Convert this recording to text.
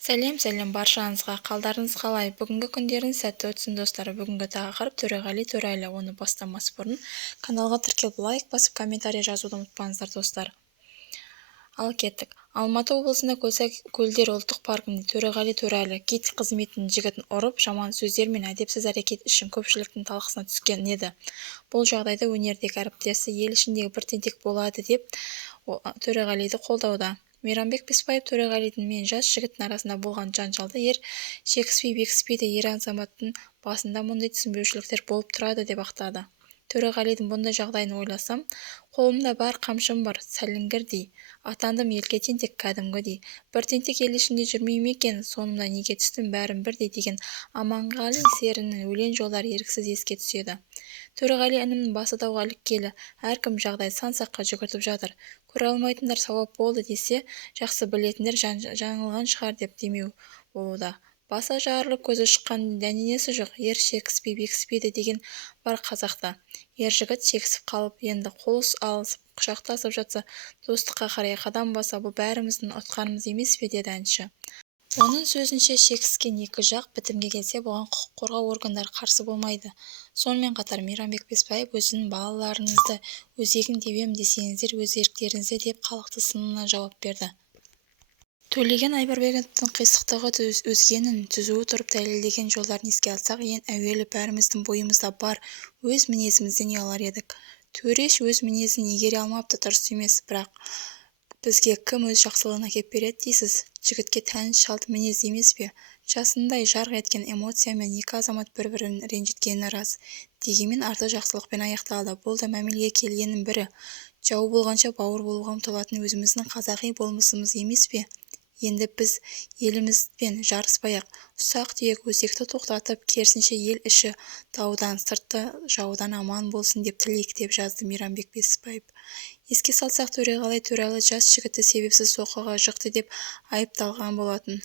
Сәлем баршаңызға. Қалдарыңыз қалай? Бүгінгі күндеріңіз сәтті өтсін достар. Бүгінгі тақырып Төреғали Төреәлі. Оны бастамас бұрын каналға тіркеліп лайк басып комментарий жазуды ұмытпаңыздар достар. Ал кеттік. Алматы облысында Көлдер ұлттық паркінде Төреғали Төреәлі кит қызметінің жігітін ұрып, жаман сөздер мен әдепсіз әрекет үшін көпшіліктің талқысына түскен еді. Бұл жағдайда өнердегі әріптесі ел ішіндегі бір тентек болады деп Төреғалиді қолдауда. Мейрамбек Беспаев Төреғалидің мен жас жігіттің арасында болған жанжалды шекіспей бекіспейді, ер азаматтың басында мұндай түсінбеушіліктер болып тұрады деп ақтады. Төреғалидің бұндай жағдайын ойласам, қолымда бар қамшым бар, сәлінгірдей. Атандым елге тентек кәдімгідей. Бір тентек ел ішінде жүрмей ме екен, сонымда неге түстім бәрін бірдей деген Аманғали серінің өлең жолдары еріксіз еске түседі. Төреғали інімнің басы дауға іліккелі, әркім жағдай сан-саққа жүгіртіп жатыр. Көре алмайтындар сауап болды десе, жақсы білетіндер жаңылған шығар деп демеу болуда. Басы жарылып көзі шыққан дәнеңесі жоқ, ер шекіспей бекіспейді деген бар қазақта. Ер жігіт шекісіп қалып, енді қол алысып, құшақтасып жатса, достыққа қарай қадам баса, бұл бәріміздің ұтқанымыз емес пе, деді әнші. Оның сөзінше, шекіскен екі жақ бітімге келсе, бұған құқық қорғау органдары қарсы болмайды. Сонымен қатар Мейрамбек Беспаев өзінің балаларыңызды өзегім тебем десеңіздер өз еріктеріңізде деп халықты сынына жауап берді. Төлеген Айбарбековтың қисықтығы өзгенің түзуі тұрып дәлелдеген жолдарын еске алсақ, ең әуелі бәріміздің бойымызда бар өз мінезімізден ұялар едік. Төреш өз мінезін егере алмапты, дұрыс емес, бірақ бізге кім өз жақсылығын әкеп береді дейсіз? Жігітке тән шалт мінез емес пе? Жасындай жарқ еткен эмоциямен екі азамат бір-бірін ренжіткені рас. Дегенмен арты жақсылықпен аяқталды. Бұл да мәмілеге келгеннің бірі. Жау болғанша бауыр болуға ұмтылатын өзіміздің қазақи болмысымыз емес пе? Енді біз елімізбен жарыспай-ақ, ұсақ-түйек өзекті тоқтатып, керісінше ел іші даудан, сырты жаудан аман болсын деп тілейік, деп жазды Мейрамбек Беспаев. Еске салсақ, Төреғали Төреәлі жас жігітті себепсіз соққыға жықты деп айыпталған болатын.